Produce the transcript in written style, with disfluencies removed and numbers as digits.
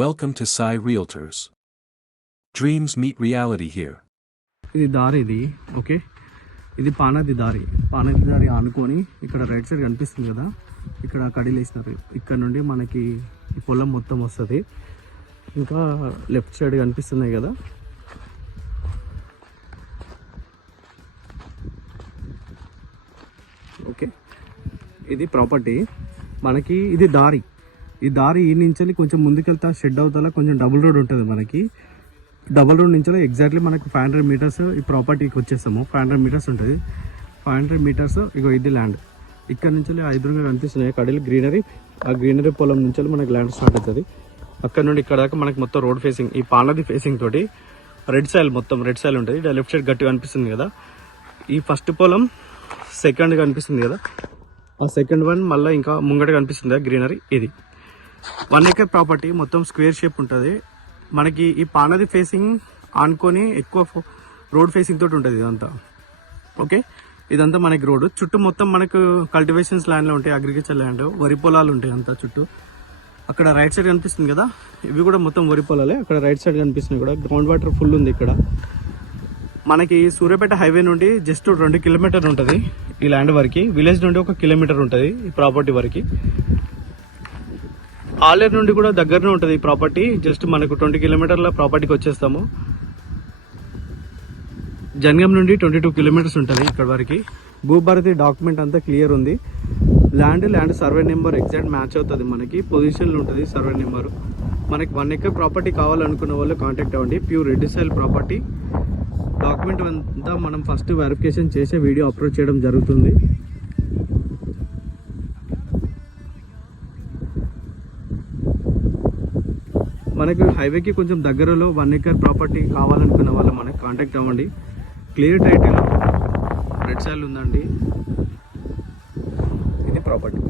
Welcome to Sai Realtors. Dreams meet reality here. ఇది దారి ఇది ఓకే. ఇది పానది దారి ఆనుకొని ఇక్కడ రైట్ సైడ్ కనిపిస్తుంది కదా, ఇక్కడ కడీలు వేసినారు. ఇక్కడ నుండి మనకి ఈ పొలం మొత్తం వస్తుంది. ఇంకా లెఫ్ట్ సైడ్ కనిపిస్తున్నాయి కదా, ఓకే. ఇది ప్రాపర్టీ మనకి. ఇది దారి, ఈ దారి ఈ నుంచి కొంచెం ముందుకెళ్తా షెడ్ అవుతా కొంచెం డబుల్ రోడ్ ఉంటుంది మనకి. డబుల్ రోడ్ నుంచి ఎగ్జాక్ట్లీ మనకి 500 మీటర్స్ ఈ ప్రాపర్టీకి వచ్చేస్తాము. 500 మీటర్స్ ఉంటుంది. 500 మీటర్స్ ఇగో ఇది ల్యాండ్. ఇక్కడ నుంచి ఎదురుగా కనిపిస్తున్నాయి కడీలు, గ్రీనరీ. ఆ గ్రీనరీ పొలం నుంచి మనకి ల్యాండ్ స్టార్ట్ అవుతుంది. అక్కడ నుండి ఇక్కడ దాకా మనకి మొత్తం రోడ్ ఫేసింగ్, ఈ పానది ఫేసింగ్ తోటి రెడ్ సైల్, మొత్తం రెడ్ సైల్ ఉంటుంది. ఇక్కడ లెఫ్ట్ సైడ్ గట్టి కనిపిస్తుంది కదా, ఈ ఫస్ట్ పొలం సెకండ్ కనిపిస్తుంది కదా, ఆ సెకండ్ వన్ మళ్ళీ ఇంకా ముంగట కనిపిస్తుంది గ్రీనరీ. ఇది 1 acre ప్రాపర్టీ, మొత్తం స్క్వేర్ షేప్ ఉంటుంది మనకి. ఈ పానది ఫేసింగ్ ఆనుకొని ఎక్కువ రోడ్ ఫేసింగ్ తోటి ఉంటుంది ఇదంతా, ఓకే. ఇదంతా మనకి రోడ్ చుట్టూ మొత్తం మనకు కల్టివేషన్స్ ల్యాండ్లో ఉంటాయి, అగ్రికల్చర్ ల్యాండ్, వరి పొలాలు ఉంటాయి అంతా చుట్టూ. అక్కడ రైట్ సైడ్ కనిపిస్తుంది కదా, ఇవి కూడా మొత్తం వరి పొలాలే. అక్కడ రైట్ సైడ్ కనిపిస్తున్నాయి కూడా, గ్రౌండ్ వాటర్ ఫుల్ ఉంది ఇక్కడ. మనకి సూర్యాపేట హైవే నుండి జస్ట్ 2 కిలోమీటర్ ఉంటుంది ఈ ల్యాండ్ వరకు. విలేజ్ నుండి 1 కిలోమీటర్ ఉంటుంది ఈ ప్రాపర్టీ వరకు. ఆలేరు నుండి కూడా దగ్గరనే ఉంటుంది ఈ ప్రాపర్టీ. జస్ట్ మనకు 20 కిలోమీటర్ల ప్రాపర్టీకి వచ్చేస్తాము. జనగం నుండి 22 కిలోమీటర్స్ ఉంటుంది ఇక్కడ వరకు. భూభారతి డాక్యుమెంట్ అంతా క్లియర్ ఉంది. Land survey number exact match అవుతుంది మనకి. పొజిషన్లో ఉంటుంది సర్వే నెంబరు. మనకి 1 acre ప్రాపర్టీ కావాలనుకున్న వాళ్ళు కాంటాక్ట్ అవ్వండి. Pure red సైల్ property. డాక్యుమెంట్ అంతా మనం ఫస్ట్ వెరిఫికేషన్ చేసే వీడియో అప్లోడ్ చేయడం జరుగుతుంది. మనకు హైవేకి కొంచెం దగ్గరలో 1 acre ప్రాపర్టీ కావాలనుకున్న వాళ్ళు మనకు కాంటాక్ట్ అవ్వండి. క్లియర్ టైటిల్, రెడ్ సైల్ ఉందండి. ఇది ప్రాపర్టీ.